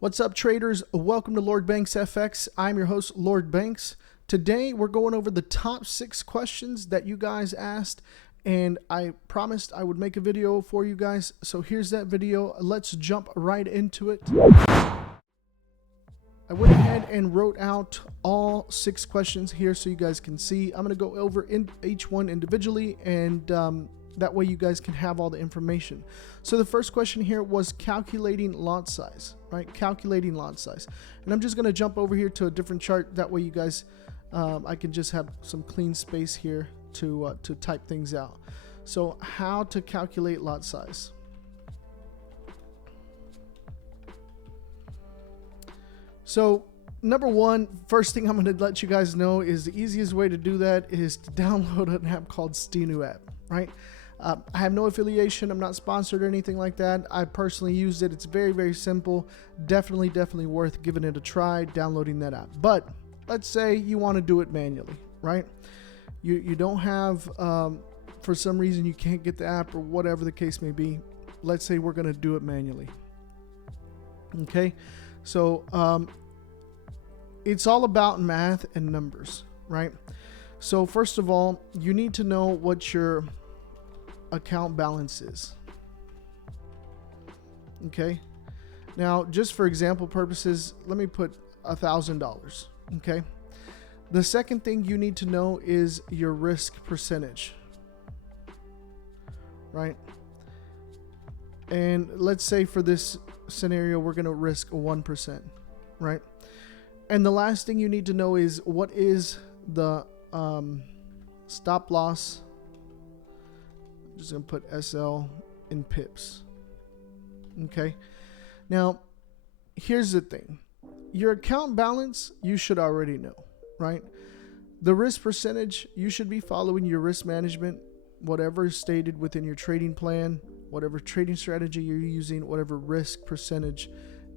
What's up, traders? Welcome to Lord Bankz FX. I'm your host, Lord Bankz. Today, we're going over the top 6 questions that you guys asked, and I promised I would make a video for you guys. So here's that video. Let's jump right into it. I went ahead and wrote out all 6 questions here so you guys can see. I'm going to go over each one individually, and that way you guys can have all the information. So the first question here was calculating lot size, right? Calculating lot size. And I'm just going to jump over here to a different chart. That way you guys, I can just have some clean space here to type things out. So how to calculate lot size. So number one, first thing I'm going to let you guys know is the easiest way to do that is to download an app called Stenu app, right? I have no affiliation. I'm not sponsored or anything like that. I personally used it. It's very, very simple. Definitely worth giving it a try, downloading that app. But let's say you want to do it manually, right? You don't have, for some reason you can't get the app or whatever the case may be. Let's say we're going to do it manually. Okay. So it's all about math and numbers, right? So first of all, you need to know what your account balance is. Okay. Now, just for example purposes, let me put $1,000. Okay. The second thing you need to know is your risk percentage, right? And let's say for this scenario, we're going to risk 1%, right? And the last thing you need to know is what is the stop loss. I'm just going to put SL in pips. Okay. Now, here's the thing. Your account balance, you should already know, right? The risk percentage, you should be following your risk management, whatever is stated within your trading plan, whatever trading strategy you're using, whatever risk percentage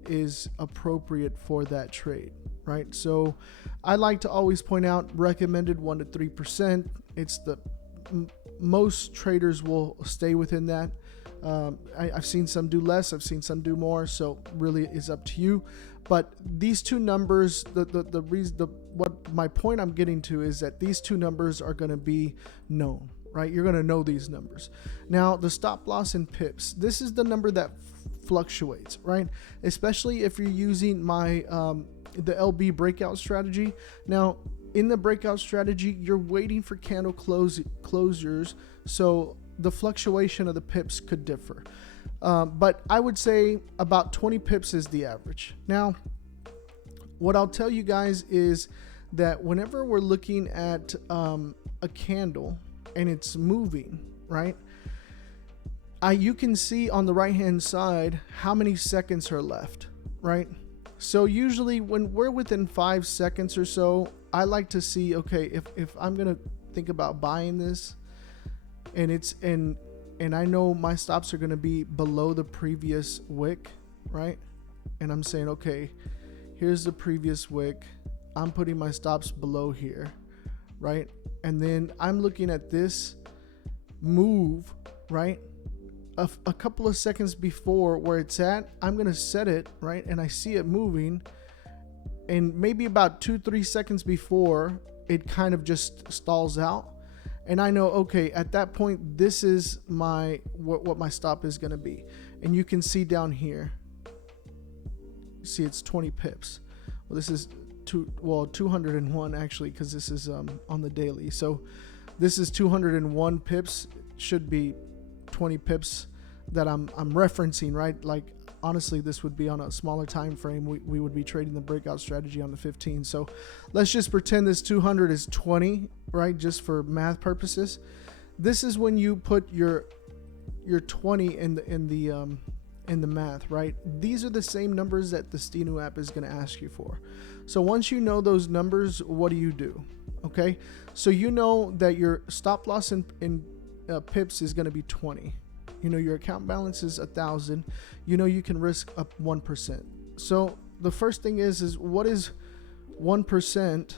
is appropriate for that trade, right? So I like to always point out recommended 1 to 3%. It's the most traders will stay within that. I've seen some do less, I've seen some do more, so really is up to you. But these two numbers, what my point I'm getting to is that these two numbers are going to be known, right? You're going to know these numbers. Now, the stop loss in pips, this is the number that fluctuates, right? Especially if you're using my the LB breakout strategy. Now, in the breakout strategy, you're waiting for candle closures, so the fluctuation of the pips could differ. But I would say about 20 pips is the average. Now, what I'll tell you guys is that whenever we're looking at a candle and it's moving, right? You can see on the right-hand side how many seconds are left, right? So usually when we're within 5 seconds or so, I like to see, okay, if I'm going to think about buying this and I know my stops are going to be below the previous wick, right? And I'm saying, okay, here's the previous wick. I'm putting my stops below here, right? And then I'm looking at this move, right? A couple of seconds before where it's at, I'm going to set it, right? And I see it moving. And maybe about 2-3 seconds before, it kind of just stalls out. And I know, okay, at that point, this is my what my stop is going to be. And you can see down here, you see it's 20 pips. Well, this is 201 actually, because this is on the daily. So this is 201 pips. Should be 20 pips that I'm referencing, right? Like, honestly, this would be on a smaller time frame. We would be trading the breakout strategy on the 15. So let's just pretend this 200 is 20, right? Just for math purposes. This is when you put your 20 in the math, right? These are the same numbers that the Stenu app is going to ask you for. So once you know those numbers, what do you do? Okay, so you know that your stop loss in pips is going to be 20. You know your account balance is 1,000. You know you can risk up 1%. So the first thing is what is 1%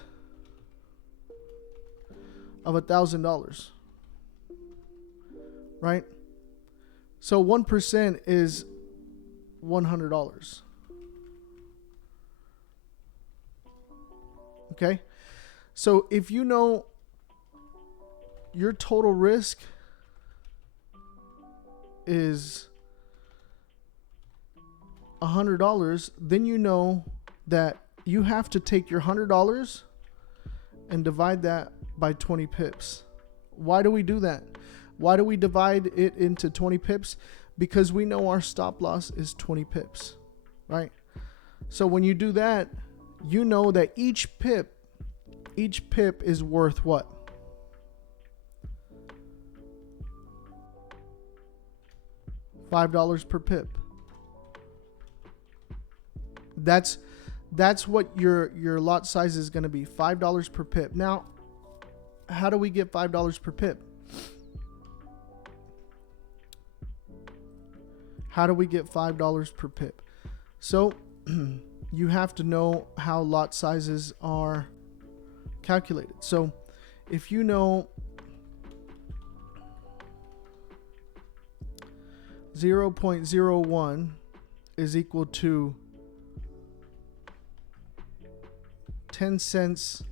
of $1,000? Right? So 1% is $100. Okay. So if you know your total risk is $100, then you know that you have to take your $100 and divide that by 20 pips. Why do we do that? Why do we divide it into 20 pips? Because we know our stop loss is 20 pips, right? So when you do that, you know that each pip is worth what? $5 per pip. That's what your lot size is going to be, $5 per pip. Now, how do we get $5 per pip? How do we get $5 per pip? So you have to know how lot sizes are calculated. So if you know 0.01 is equal to 10 cents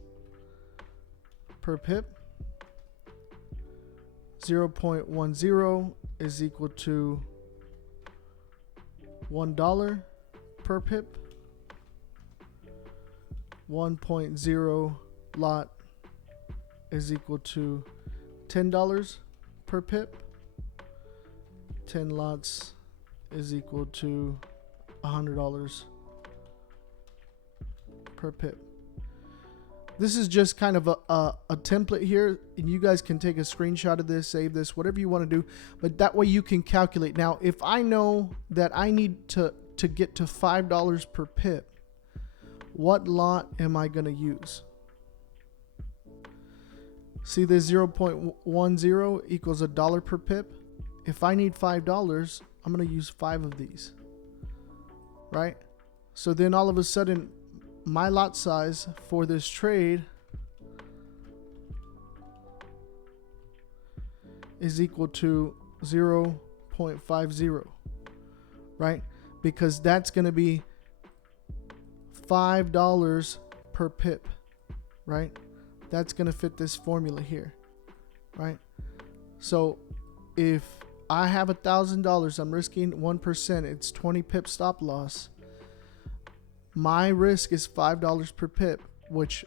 per pip, 0.10 is equal to $1 per pip, 1.0 lot is equal to $10 per pip, 10 lots is equal to $100 per pip. This is just kind of a template here, and you guys can take a screenshot of this, save this, whatever you want to do, but that way you can calculate. Now, if I know that I need to get to $5 per pip, what lot am I going to use? See, this 0.10 equals $1 per pip. If I need $5, I'm going to use 5 of these, right? So then all of a sudden, my lot size for this trade is equal to 0.50, right? Because that's going to be $5 per pip, right? That's going to fit this formula here, right? So if I have $1,000, I'm risking 1%, it's 20 pip stop loss. My risk is $5 per pip, which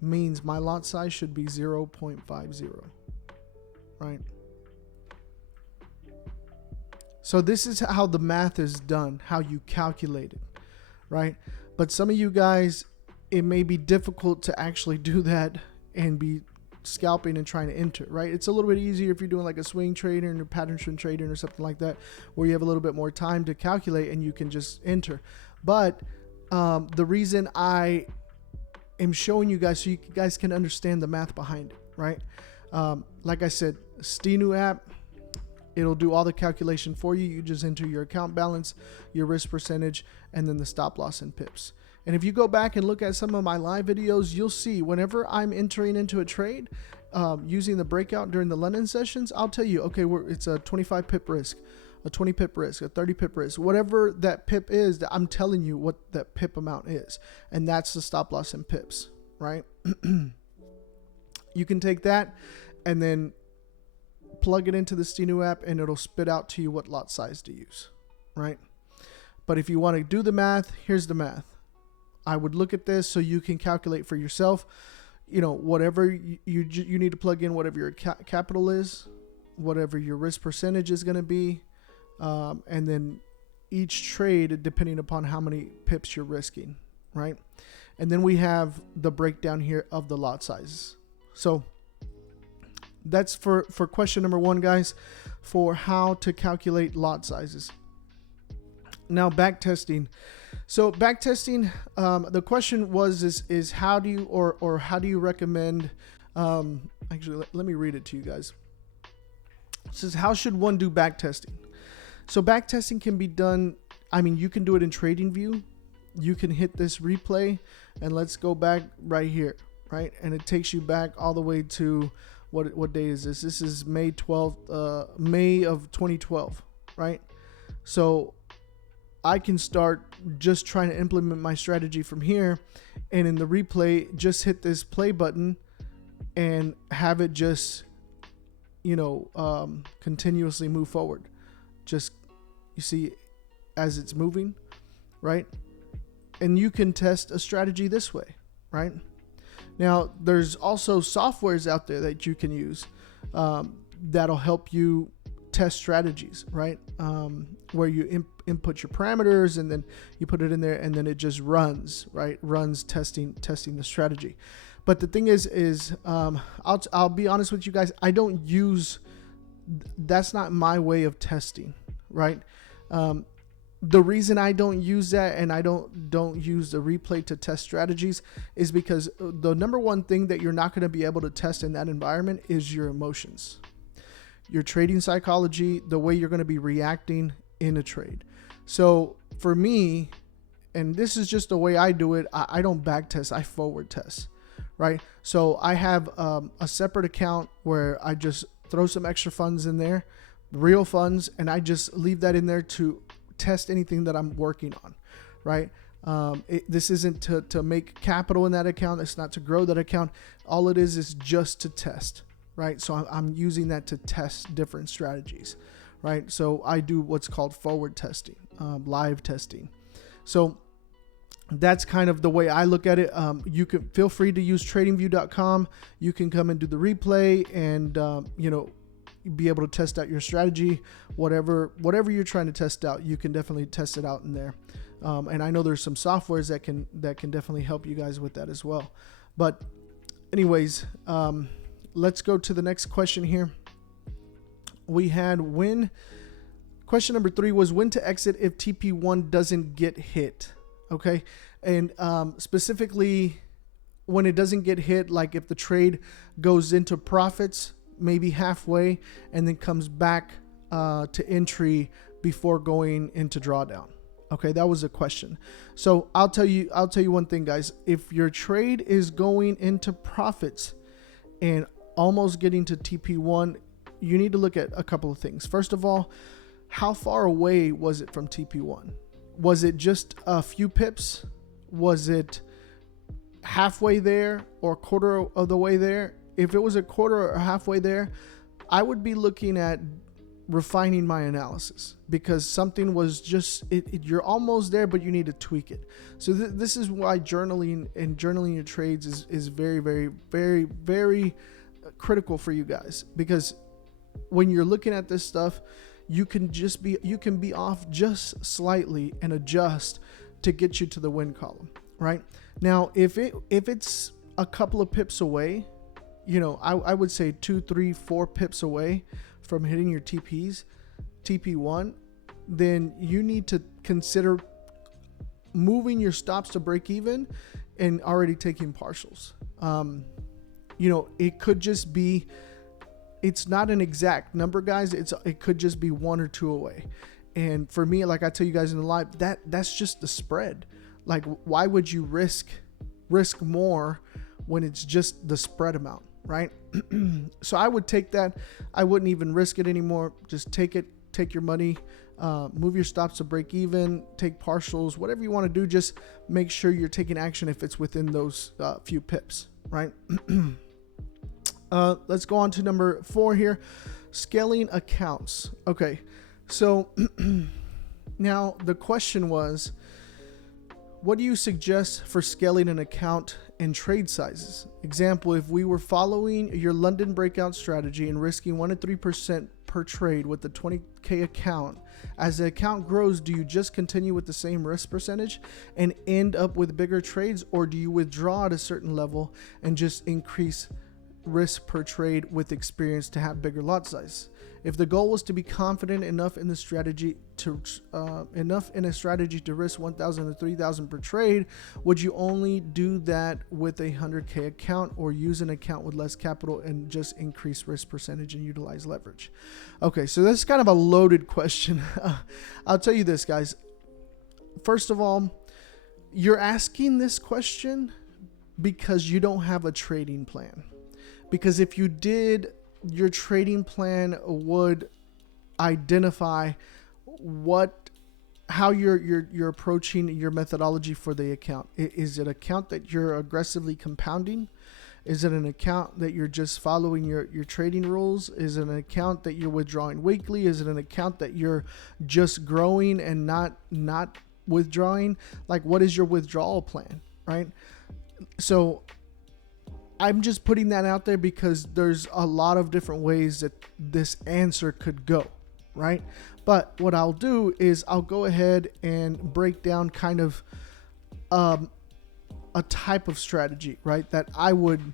means my lot size should be 0.50, right? So this is how the math is done, how you calculate it, right? But some of you guys, it may be difficult to actually do that and be scalping and trying to enter, right? It's a little bit easier if you're doing like a swing trading or pattern trading or something like that, where you have a little bit more time to calculate and you can just enter. But the reason I am showing you guys, so you guys can understand the math behind it, right? Like I said, Stinu app, it'll do all the calculation for you. You just enter your account balance, your risk percentage, and then the stop loss in pips. And if you go back and look at some of my live videos, you'll see whenever I'm entering into a trade using the breakout during the London sessions, I'll tell you, okay, it's a 25 pip risk, a 20 pip risk, a 30 pip risk, whatever that pip is, I'm telling you what that pip amount is. And that's the stop loss in pips, right? You can take that and then plug it into the Stinu app and it'll spit out to you what lot size to use, right? But if you want to do the math, here's the math. I would look at this so you can calculate for yourself, you know, whatever you need to plug in, whatever your capital is, whatever your risk percentage is going to be. And then each trade, depending upon how many pips you're risking, right? And then we have the breakdown here of the lot sizes. So that's for question number 1, guys, for how to calculate lot sizes. Now, back testing. So back testing, the question is how do you, or how do you recommend, actually, let me read it to you guys. It says, how should one do back testing? So back testing can be done, I mean, you can do it in TradingView. You can hit this replay and let's go back right here, right? And it takes you back all the way to, what day is this? This is May 12th, May of 2012, right? So I can start just trying to implement my strategy from here, and in the replay, just hit this play button and have it just, continuously move forward. Just, you see, as it's moving, right? And you can test a strategy this way, right? Now, there's also softwares out there that you can use that'll help you test strategies, right? Where you input your parameters and then you put it in there and then it just runs, right? Runs testing the strategy. But the thing is I'll be honest with you guys. I don't use, that's not my way of testing, right? The reason I don't use that and I don't use the replay to test strategies is because the number one thing that you're not going to be able to test in that environment is your emotions, your trading psychology, the way you're going to be reacting in a trade. So for me, and this is just the way I do it, I don't back test, I forward test, right? So I have a separate account where I just throw some extra funds in there, real funds, and I just leave that in there to test anything that I'm working on, right? This isn't to make capital in that account. It's not to grow that account. All it is just to test, right? So I'm using that to test different strategies, right? So I do what's called forward testing, live testing. So that's kind of the way I look at it. You can feel free to use tradingview.com. You can come and do the replay and, be able to test out your strategy, whatever you're trying to test out, you can definitely test it out in there. And I know there's some softwares that can definitely help you guys with that as well. But anyways, let's go to the next question here. We had question number 3 was when to exit if TP1 doesn't get hit. Okay. And, specifically when it doesn't get hit, like if the trade goes into profits, maybe halfway, and then comes back to entry before going into drawdown. Okay, that was a question. So I'll tell you one thing, guys. If your trade is going into profits and almost getting to TP1, you need to look at a couple of things. First of all, how far away was it from TP1? Was it just a few pips? Was it halfway there or a quarter of the way there? If it was a quarter or halfway there, I would be looking at refining my analysis because something was just, you're almost there, but you need to tweak it. So this is why journaling your trades is very, very, very, very critical for you guys, because when you're looking at this stuff, you can be off just slightly and adjust to get you to the win column, right? Now, if it's a couple of pips away, I would say 2, 3, 4 pips away from hitting your TP1, then you need to consider moving your stops to break even and already taking partials. It could just be, it's not an exact number, guys. It could just be 1 or 2 away. And for me, like I tell you guys in the live, that's just the spread. Like, why would you risk more when it's just the spread amount? Right? So I would take that. I wouldn't even risk it anymore. Just take it, take your money, move your stops to break even, take partials, whatever you want to do. Just make sure you're taking action if it's within those few pips, right? Let's go on to number 4 here. Scaling accounts. Okay. So now the question was, what do you suggest for scaling an account and trade sizes? Example, if we were following your London breakout strategy and risking 1 to 3% per trade with the 20K account, as the account grows, do you just continue with the same risk percentage and end up with bigger trades, or do you withdraw at a certain level and just increase risk per trade with experience to have bigger lot size? If the goal was to be confident enough in the strategy to risk 1,000 to 3,000 per trade, would you only do that with a 100K account, or use an account with less capital and just increase risk percentage and utilize leverage? Okay, so that's kind of a loaded question. I'll tell you this, guys. First of all, you're asking this question because you don't have a trading plan. Because if you did, your trading plan would identify how you're approaching your methodology for the account. Is it an account that you're aggressively compounding? Is it an account that you're just following your trading rules? Is it an account that you're withdrawing weekly? Is it an account that you're just growing and not withdrawing? Like, what is your withdrawal plan, right? So I'm just putting that out there because there's a lot of different ways that this answer could go, right? But what I'll do is I'll go ahead and break down kind of a type of strategy, right, that I would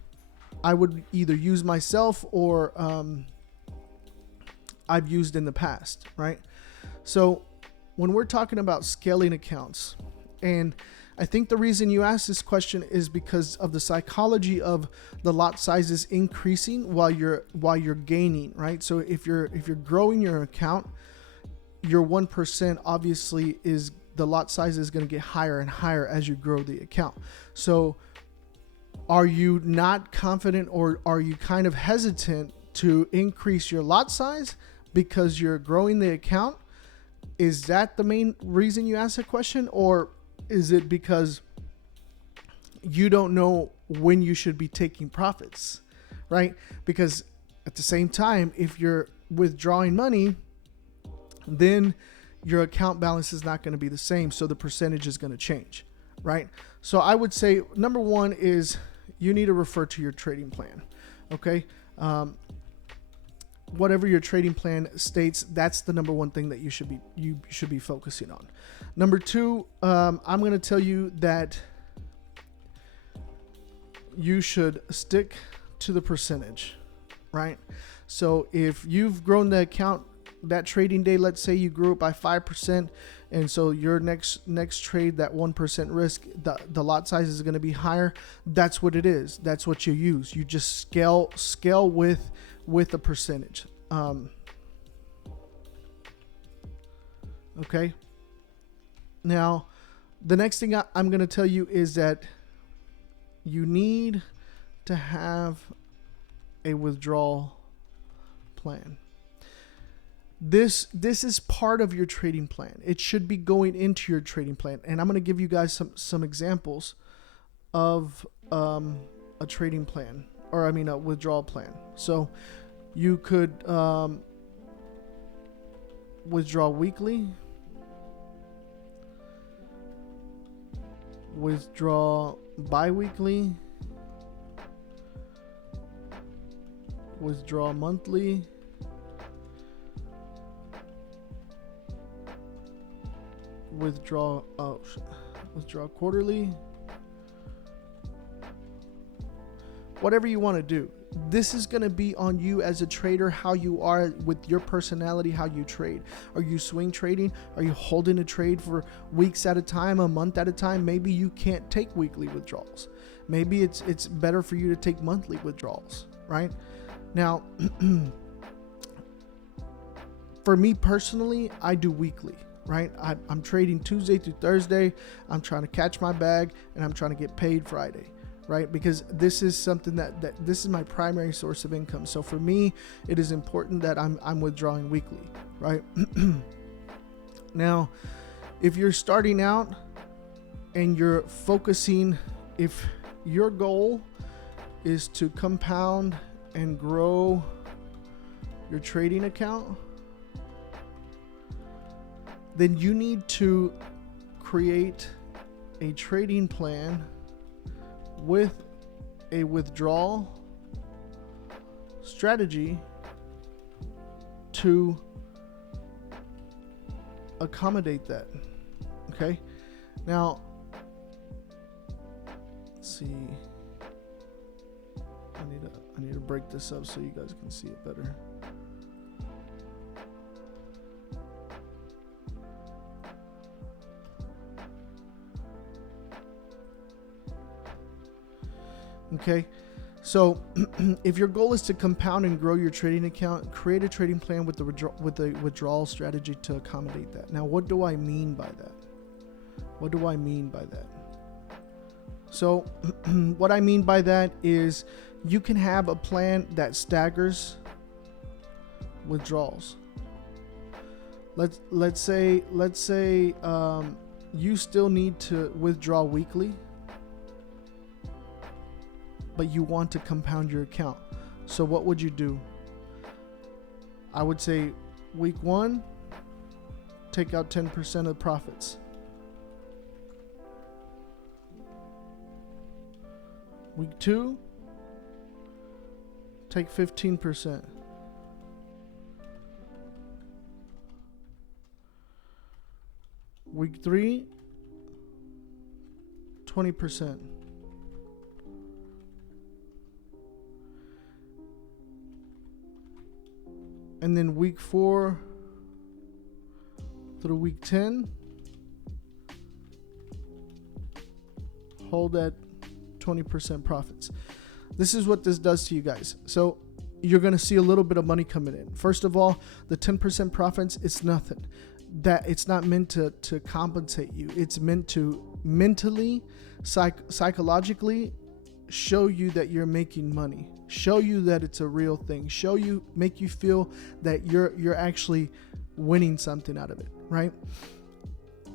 either use myself or I've used in the past, right? So when we're talking about scaling accounts, and I think the reason you asked this question is because of the psychology of the lot sizes increasing while you're gaining, right? So if you're growing your account, your 1% obviously is the lot size is going to get higher and higher as you grow the account. So are you not confident, or are you kind of hesitant to increase your lot size because you're growing the account? Is that the main reason you asked the question, or is it because you don't know when you should be taking profits, right? Because at the same time, if you're withdrawing money, then your account balance is not going to be the same. So the percentage is going to change, right? So I would say number one is you need to refer to your trading plan. Okay. Whatever your trading plan states, that's the number one thing that you should be focusing on. Number two, I'm going to tell you that you should stick to the percentage, right? So if you've grown the account that trading day, let's say you grew it by 5%, and so your next trade, that 1% risk, the lot size is going to be higher. That's what it is. That's what you use. You just scale with a percentage. Okay. Now, the next thing I'm going to tell you is that you need to have a withdrawal plan. This is part of your trading plan. It should be going into your trading plan. And I'm going to give you guys some examples of a trading plan, or a withdrawal plan. So you could withdraw weekly, withdraw bi-weekly, withdraw monthly, withdraw quarterly, whatever you want to do. This is going to be on you as a trader, how you are with your personality, how you trade. Are you swing trading? Are you holding a trade for weeks at a time, a month at a time? Maybe you can't take weekly withdrawals. Maybe it's better for you to take monthly withdrawals, right? Now, for me personally, I do weekly. Right? I'm trading Tuesday through Thursday. I'm trying to catch my bag, and I'm trying to get paid Friday, right? Because this is something that this is my primary source of income. So for me, it is important that I'm withdrawing weekly, right? Now, if you're starting out and you're focusing, if your goal is to compound and grow your trading account, then you need to create a trading plan with a withdrawal strategy to accommodate that. Okay? Now, let's see. I need to break this up so you guys can see it better. Okay, so if your goal is to compound and grow your trading account, create a trading plan with the withdrawal strategy to accommodate that. Now, what do I mean by that? What do I mean by that? So what I mean by that is you can have a plan that staggers withdrawals. let's say you still need to withdraw weekly, but you want to compound your account. So what would you do? I would say week 1, take out 10% of the profits. Week 2, take 15%. Week 3, 20%. And then week 4 through week 10, hold at 20% profits. This is what this does to you guys. So you're going to see a little bit of money coming in. First of all, the 10% profits, it's nothing. That it's not meant to compensate you. It's meant to mentally, psychologically show you that you're making money, show you that it's a real thing, make you feel that you're actually winning something out of it, right?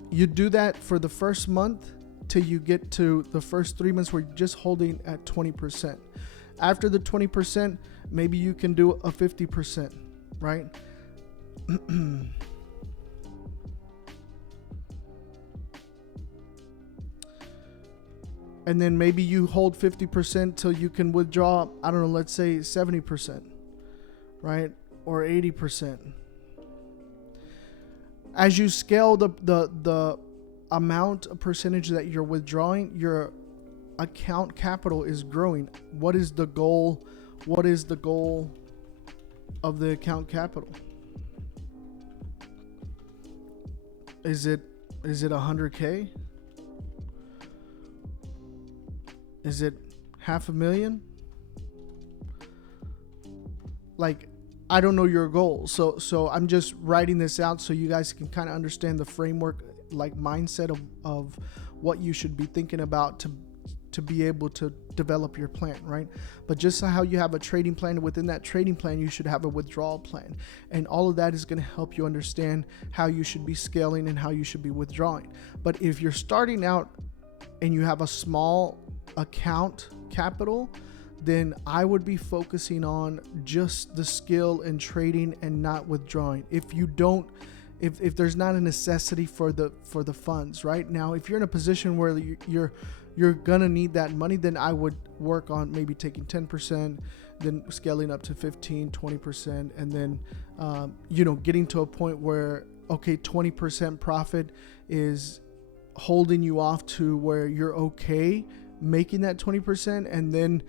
You do that for the first month till you get to the first 3 months where you're just holding at 20%. After the 20%, maybe you can do a 50%, right? And then maybe you hold 50% till you can withdraw, I don't know, let's say 70%, right? Or 80%. As you scale the amount of percentage that you're withdrawing, your account capital is growing. What is the goal? What is the goal of the account capital? Is it 100K? Is it $500,000? Like, I don't know your goal. So I'm just writing this out so you guys can kind of understand the framework, like mindset of what you should be thinking about to be able to develop your plan, right? But just how you have a trading plan, within that trading plan, you should have a withdrawal plan. And all of that is going to help you understand how you should be scaling and how you should be withdrawing. But if you're starting out and you have a small account capital, then I would be focusing on just the skill and trading and not withdrawing. If there's not a necessity for the funds right now, if you're in a position where you're gonna need that money, then I would work on maybe taking 10%, then scaling up to 15, 20%, and then getting to a point where, okay, 20% profit is holding you off to where you're okay making that 20%, and then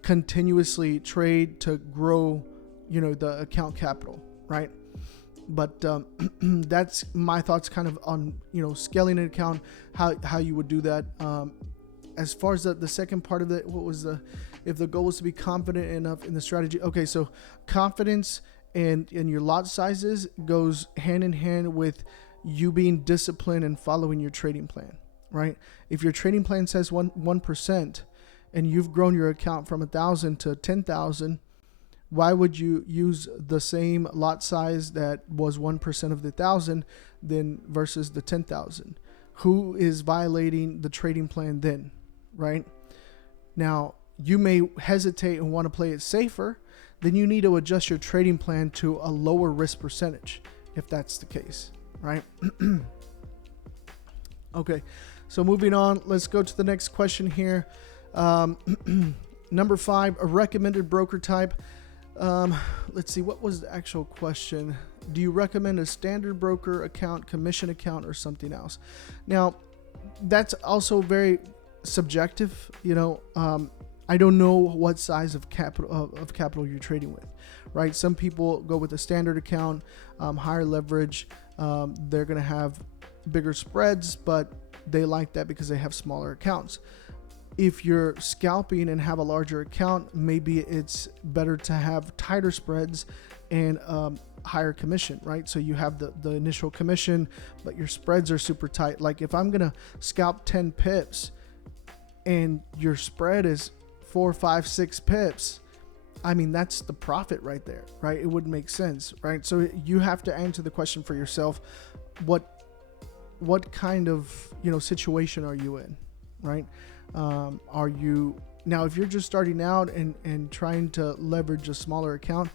continuously trade to grow the account capital, right? But that's my thoughts kind of on scaling an account, how you would do that. As far as the second part of it, what was if the goal was to be confident enough in the strategy? Okay, so confidence and your lot sizes goes hand in hand with you being disciplined and following your trading plan, right? If your trading plan says 1% and you've grown your account from 1,000 to 10,000, why would you use the same lot size that was 1% of the 1,000 then versus the 10,000? Who is violating the trading plan then, right? Now, you may hesitate and want to play it safer. Then you need to adjust your trading plan to a lower risk percentage if that's the case, right? Okay, so moving on, let's go to the next question here. Number 5, a recommended broker type. Let's see, what was the actual question? Do you recommend a standard broker account, commission account, or something else? Now, that's also very subjective. I don't know what size of capital you're trading with, right? Some people go with a standard account, higher leverage. They're going to have bigger spreads, but they like that because they have smaller accounts. If you're scalping and have a larger account, maybe it's better to have tighter spreads and higher commission, right? So you have the initial commission, but your spreads are super tight. Like if I'm gonna scalp 10 pips and your spread is 4, 5, 6 pips, I mean, that's the profit right there, right? It wouldn't make sense, right? So you have to answer the question for yourself. What kind of, situation are you in, right? Are you, now, if you're just starting out and trying to leverage a smaller account,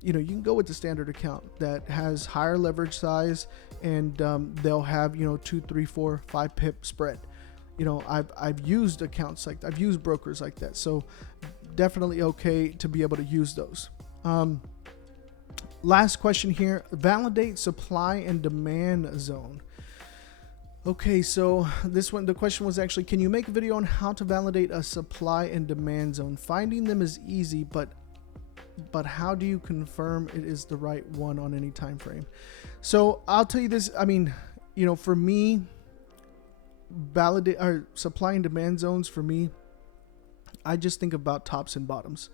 you can go with the standard account that has higher leverage size, and they'll have 2, 3, 4, 5 pip spread. I've used accounts like that. I've used brokers like that, so definitely okay to be able to use those. Last question here: validate supply and demand zone. Okay, so this one, the question was actually, can you make a video on how to validate a supply and demand zone? Finding them is easy, but how do you confirm it is the right one on any time frame? So I'll tell you this. I mean, for me, validate or supply and demand zones, for me, I just think about tops and bottoms,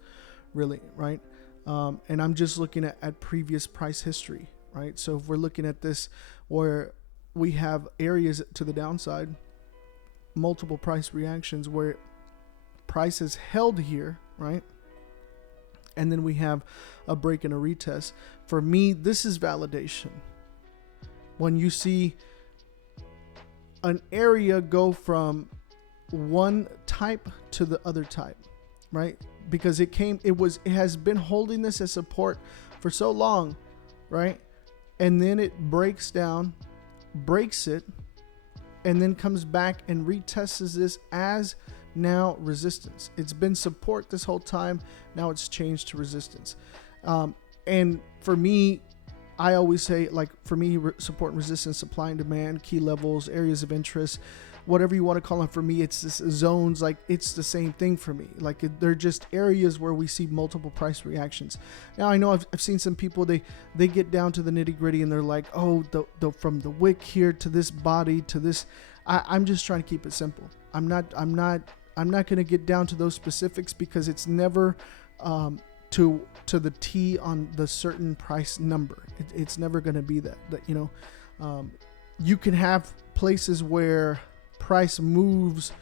really, right? And I'm just looking at previous price history, right? So if we're looking at this where we have areas to the downside, multiple price reactions where price is held here, right? And then we have a break and a retest. For me, this is validation. When you see an area go from one type to the other type, right? Because it has been holding this as support for so long, right? And then it breaks down, breaks it, and then comes back and retests this as now resistance. It's been support this whole time. Now it's changed to resistance. And for me, I always say, like, for me, support and resistance, supply and demand, key levels, areas of interest, whatever you want to call them. For me, it's this zones. Like, it's the same thing for me. Like, they're just areas where we see multiple price reactions. Now, I know I've seen some people, they get down to the nitty gritty and they're like, oh, from the wick here to this body to this. I'm just trying to keep it simple. I'm not going to get down to those specifics, because it's never to the T on the certain price number. It's never going to be that you can have places where price moves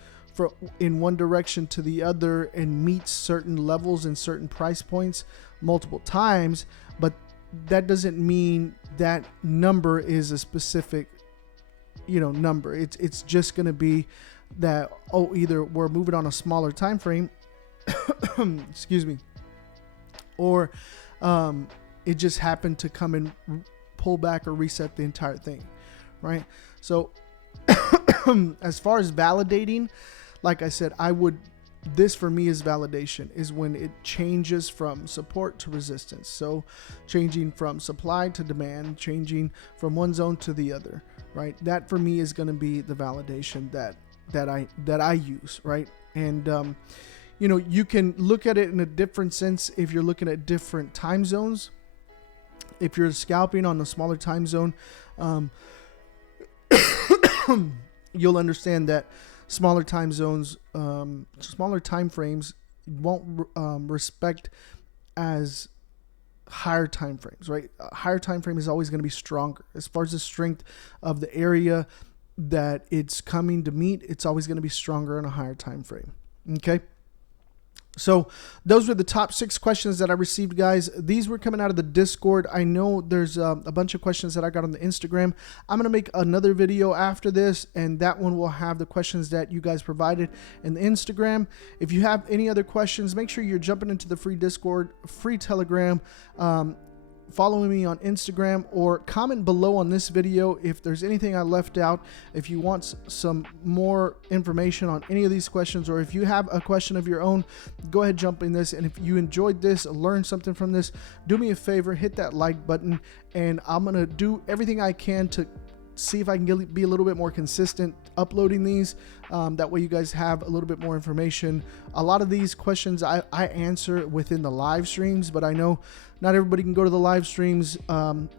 in one direction to the other and meets certain levels and certain price points multiple times, but that doesn't mean that number is a specific number. It's just going to be that, either we're moving on a smaller time frame excuse me, or it just happened to come and pull back or reset the entire thing, right? So as far as validating, like I said, this for me is validation, is when it changes from support to resistance. So changing from supply to demand, changing from one zone to the other, right? That for me is going to be the validation that I use, right? And you can look at it in a different sense if you're looking at different time zones. If you're scalping on the smaller time zone, you'll understand that smaller time zones, smaller time frames won't respect as higher time frames, right? A higher time frame is always going to be stronger. As far as the strength of the area that it's coming to meet, it's always going to be stronger in a higher time frame. Okay. So those were the top 6 questions that I received, guys. These were coming out of the Discord. I know there's a bunch of questions that I got on the Instagram. I'm going to make another video after this, and that one will have the questions that you guys provided in the Instagram. If you have any other questions, make sure you're jumping into the free Discord, free Telegram, following me on Instagram, or comment below on this video if there's anything I left out. If you want some more information on any of these questions, or if you have a question of your own, go ahead, jump in this. And if you enjoyed this, learned something from this, do me a favor, hit that like button, and I'm gonna do everything I can to see if I can be a little bit more consistent uploading these. That way you guys have a little bit more information. A lot of these questions I answer within the live streams, but I know not everybody can go to the live streams,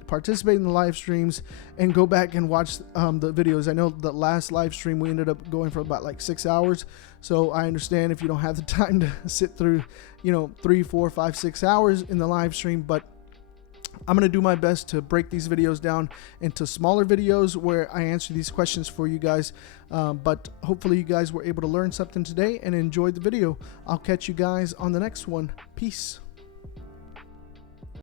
participate in the live streams, and go back and watch the videos. I know the last live stream we ended up going for about like 6 hours. So I understand if you don't have the time to sit through, 3, 4, 5, 6 hours in the live stream, but I'm going to do my best to break these videos down into smaller videos where I answer these questions for you guys. But hopefully you guys were able to learn something today and enjoyed the video. I'll catch you guys on the next one. Peace.